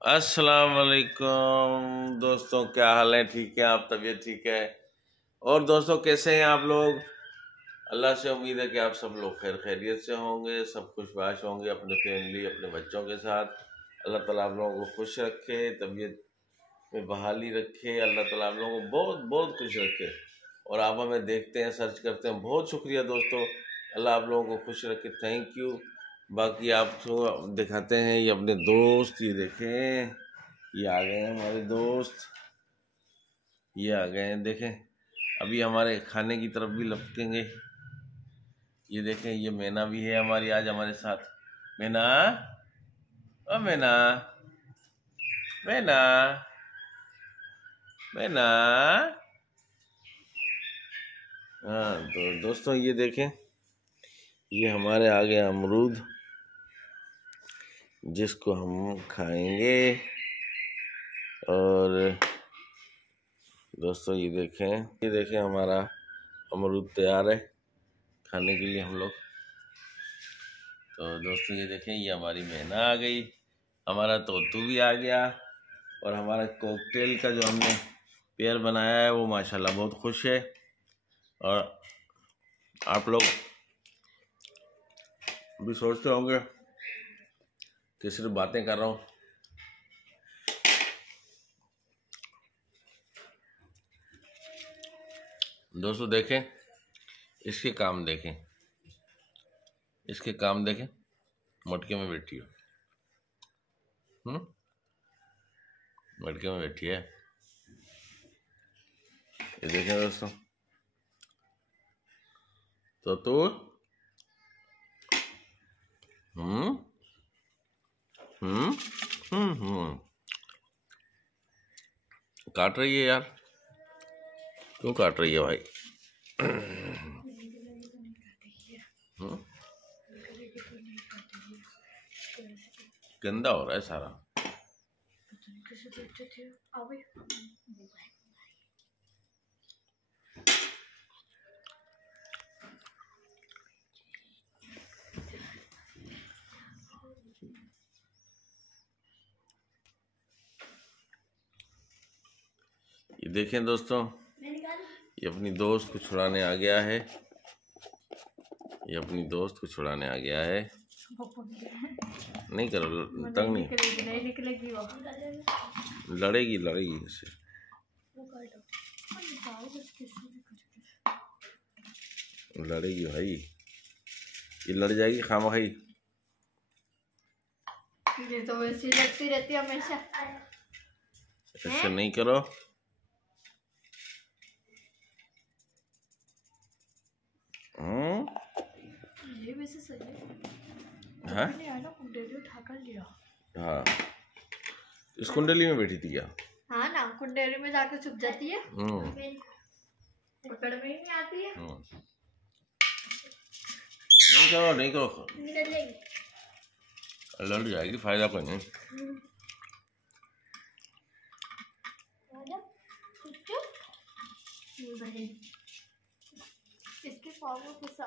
अस्सलाम वालेकुम दोस्तों, क्या हाल है? ठीक है आप? तबीयत ठीक है? और दोस्तों कैसे हैं आप लोग? अल्लाह से उम्मीद है कि आप सब लोग खैर खैरियत से होंगे, सब खुशबाश होंगे अपने फैमिली अपने बच्चों के साथ। अल्लाह ताला आप लोगों को खुश रखे, तबीयत में बहाली रखे। अल्लाह ताला आप लोगों को बहुत बहुत खुश रखे। और आप हमें देखते हैं, सर्च करते हैं, बहुत शुक्रिया दोस्तों। अल्लाह आप लोगों को खुश रखे, थैंक यू। बाकी आपको दिखाते हैं ये अपने दोस्त, ये देखें, ये आ गए हैं हमारे दोस्त, ये आ गए हैं। देखें अभी हमारे खाने की तरफ भी लपकेंगे। ये देखें, ये मैना भी है हमारी आज हमारे साथ। मैना, ओ मैना, मैना, मैना। हाँ तो दोस्तों ये देखें, ये हमारे आ गया अमरूद, जिसको हम खाएंगे। और दोस्तों ये देखें हमारा अमरूद तैयार है खाने के लिए हम लोग। तो दोस्तों ये देखें, ये हमारी मैना आ गई, हमारा तोतू भी आ गया। और हमारा कॉकटेल का जो हमने पेयर बनाया है वो माशाल्लाह बहुत खुश है। और आप लोग भी सोचते होंगे कि सिर्फ बातें कर रहा हूँ। दोस्तों देखें इसके काम, देखें इसके काम, देखें मटके में बैठी हो, मटके में बैठी है। ये देखें दोस्तों, तो तू हम्म हम्म हम्म काट रही है यार, क्यों काट रही है भाई? गंदा हो रहा है सारा। ये देखें दोस्तों, ये अपनी दोस्त को छुड़ाने आ गया है, ये अपनी दोस्त को छुड़ाने आ गया है। नहीं करो, तंग नहीं निकलेगी वो, लड़ेगी इससे। लड़ेगी भाई, ये लड़ जाएगी खामखाई। ये तो वैसे लगती रहती है हमेशा। ऐसे नहीं करो। ये वैसे सही है। हाँ कुंडली उठा कर लिया। हाँ, इस कुंडली में बैठी थी क्या? हाँ ना, कुंडली में जाके छुप जाती है, पकड़ में ही नहीं आती है। नहीं करो लड़ जाएगी, फायदा कोई नहीं। इसके फॉर्म में फंसा।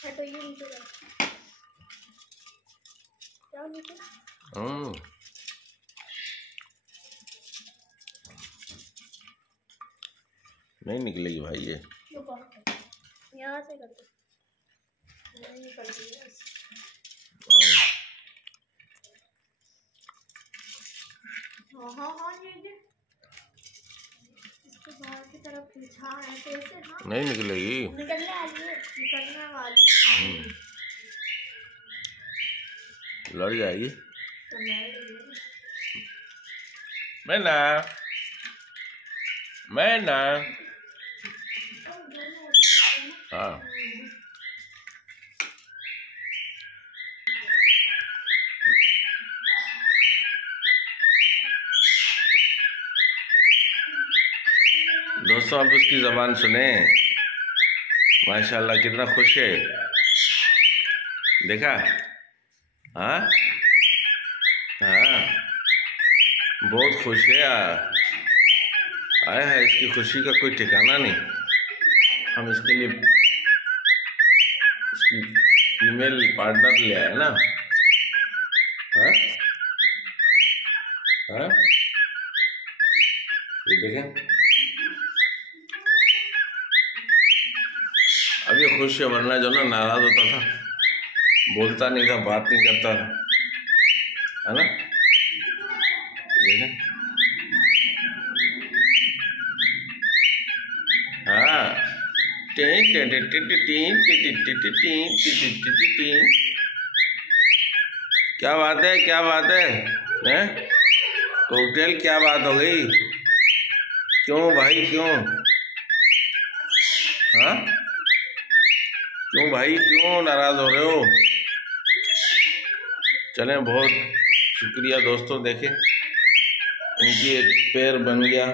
हटो, ये नीचे क्या नीचे? नहीं निकलेगी भाई ये। यहाँ से कर दो, नहीं निकल रही है। हाँ ये इसको बाहर की तरफ खींचा है तो ऐसे। हाँ नहीं निकलेगी, निकलने वाली है, निकलने वाली। लड़ जाएगी। तो मैना, मैना। हाँ दोस्तों, आप उसकी ज़बान सुने, माशाल्लाह कितना खुश है। देखा? हाँ हाँ, बहुत खुश है यार। आया है, इसकी खुशी का कोई ठिकाना नहीं। हम इसके लिए इसकी फीमेल पार्टनर ले आया ना। हाँ हाँ, ये देखें, अभी खुश है, वरना जो ना नाराज होता था, बोलता नहीं था, बात नहीं करता था, है ना। देखें, हाँ, क्या बात है, क्या बात है, हैं? कॉकटेल, क्या बात हो गई? क्यों भाई, क्यों? हाँ, क्यों भाई, क्यों नाराज हो रहे हो? चलें, बहुत शुक्रिया दोस्तों, देखें इनकी एक पैर बन गया।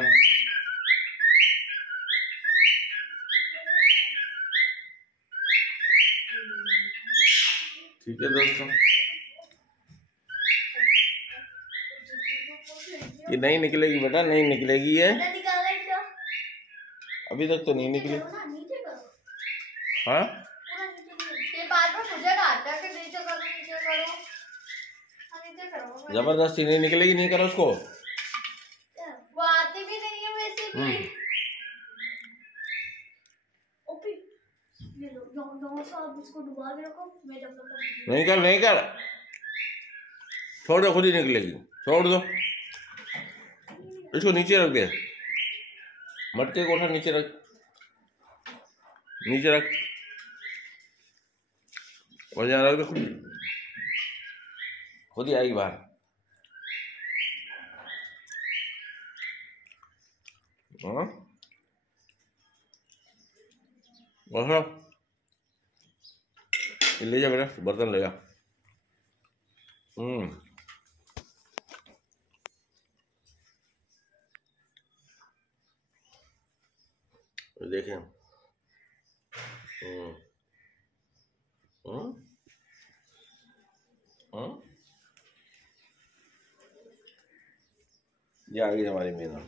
ठीक है दोस्तों, ये नहीं निकलेगी बेटा, नहीं निकलेगी ये, अभी तक तो नहीं निकली। हाँ, जबरदस्ती नहीं निकलेगी, नहीं करो उसको, वो आती भी नहीं है वैसे भी। इसको डुबा के रखो, मैं जब तक नहीं कर, नहीं कर, छोड़ दो, खुद ही निकलेगी, छोड़ दो, इसको नीचे रख दे, मटके को उठा, नीचे रख, नीचे रख, और यहाँ रख दे, खुद ही आएगी बाहर। हाँ, ले जा बेटा, बर्तन ले जा। देखें, ये आ गई हमारी मीना।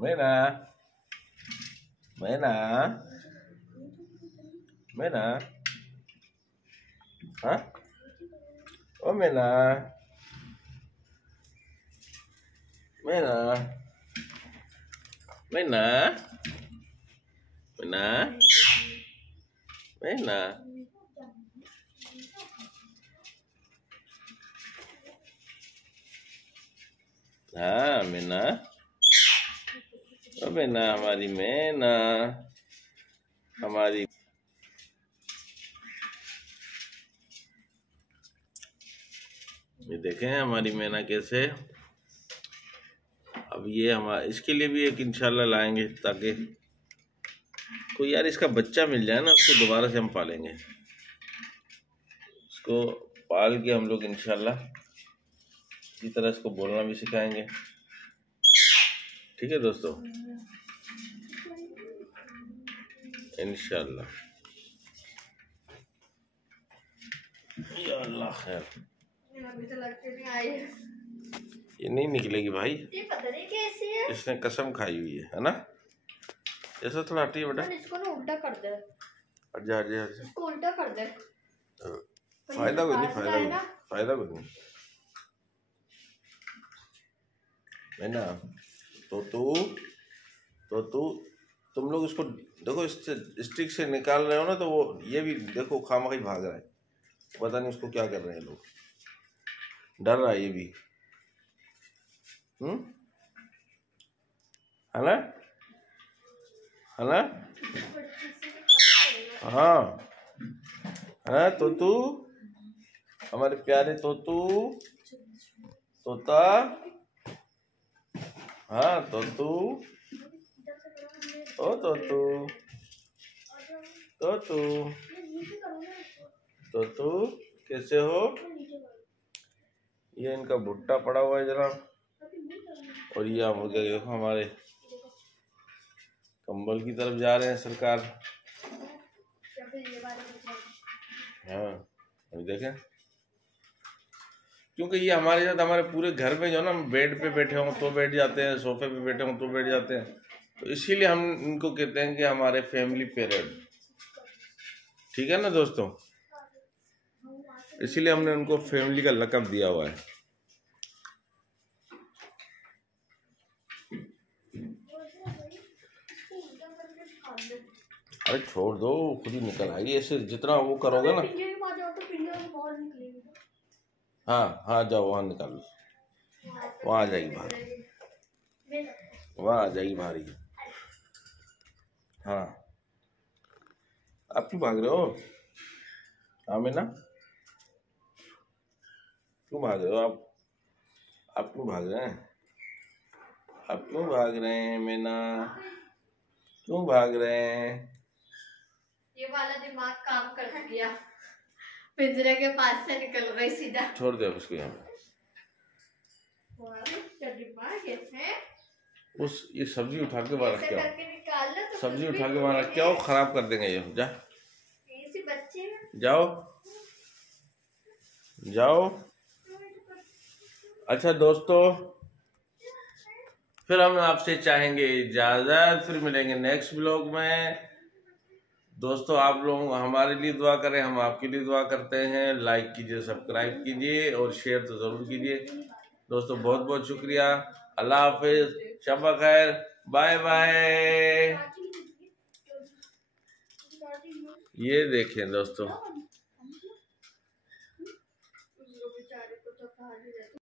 मीना, मीना, मीना, हाँ, ओ मीना, मीना, मीना, मीना, मीना, हाँ मीना, ओ मीना, हमारी मीना, हमारी, ये देखें हमारी मीना कैसे। अब ये हमारा, इसके लिए भी एक इंशाल्लाह लाएंगे, ताकि कोई यार इसका बच्चा मिल जाए ना, उसको दोबारा से हम पालेंगे, उसको पाल के हम लोग इंशाल्लाह इसी तरह इसको बोलना भी सिखाएंगे। ठीक है दोस्तों, इंशाल्लाह, या अल्लाह खैर। अभी तो लगते नहीं आई, ये नहीं निकलेगी भाई, ये पता नहीं कैसी है, इसने कसम खाई हुई है ना। ऐसा थोड़ा हटी है बेटा, इसको ना उल्टा कर दे, हट जा, हट जा, हट जा, इसको उल्टा कर दे, फायदा कोई नहीं, फायदा कोई, फायदा कोई नहीं है ना। तो तू तुम लोग इसको देखो, इससे स्टिक से निकाल रहे हो ना, तो वो ये भी देखो खामखी भाग रहा है, पता नहीं उसको क्या कर रहे हैं लोग, डर रहा है ये भी, है ना, है ना, हाँ, है ना। तो तू हमारे प्यारे तोता, हाँ तोतू, ओ तोतू कैसे हो? ये इनका भुट्टा पड़ा हुआ है जनाब, और ये हम देखो हमारे कंबल की तरफ जा रहे हैं सरकार। हाँ, अभी देखें, क्योंकि ये हमारे साथ हमारे पूरे घर में जो ना, हम बेड पे बैठे हों तो बैठ जाते हैं, सोफे पे बैठे हों तो बैठ जाते हैं, तो इसीलिए हम इनको कहते हैं कि हमारे फैमिली पेरेंट। ठीक है ना दोस्तों, इसीलिए हमने उनको फैमिली का लक़ब दिया हुआ है। अरे छोड़ दो, खुद ही निकल आएगी, ऐसे जितना वो करोगे ना। हाँ हाँ, जाओ वहाँ निकाल लो, वहाँ आ जाएगी बाहर, वहाँ आ जाएगी बाहर ही। हाँ, आप क्यों भाग रहे हो आमिना, क्यों भाग रहे हो आप क्यों भाग रहे हैं, आप क्यों भाग रहे हैं मीना, क्यों भाग रहे हैं? ये वाला दिमाग काम कर गया, पिंजरे के पास से निकल गई सीधा। छोड़ दे उसको यहाँ पे। उस ये सब्जी उठा के बाहर रख, क्या सब्जी उठा के बाहर रख, क्या खराब कर देंगे ये, जा जाओ जाओ। अच्छा दोस्तों, फिर हम आपसे चाहेंगे इजाजत, फिर मिलेंगे नेक्स्ट ब्लॉग में। दोस्तों आप लोग हमारे लिए दुआ करें, हम आपके लिए दुआ करते हैं। लाइक कीजिए, सब्सक्राइब कीजिए और शेयर तो ज़रूर कीजिए। दोस्तों बहुत बहुत शुक्रिया, अल्लाह हाफिज, शब खैर, बाय बाय। ये देखें दोस्तों,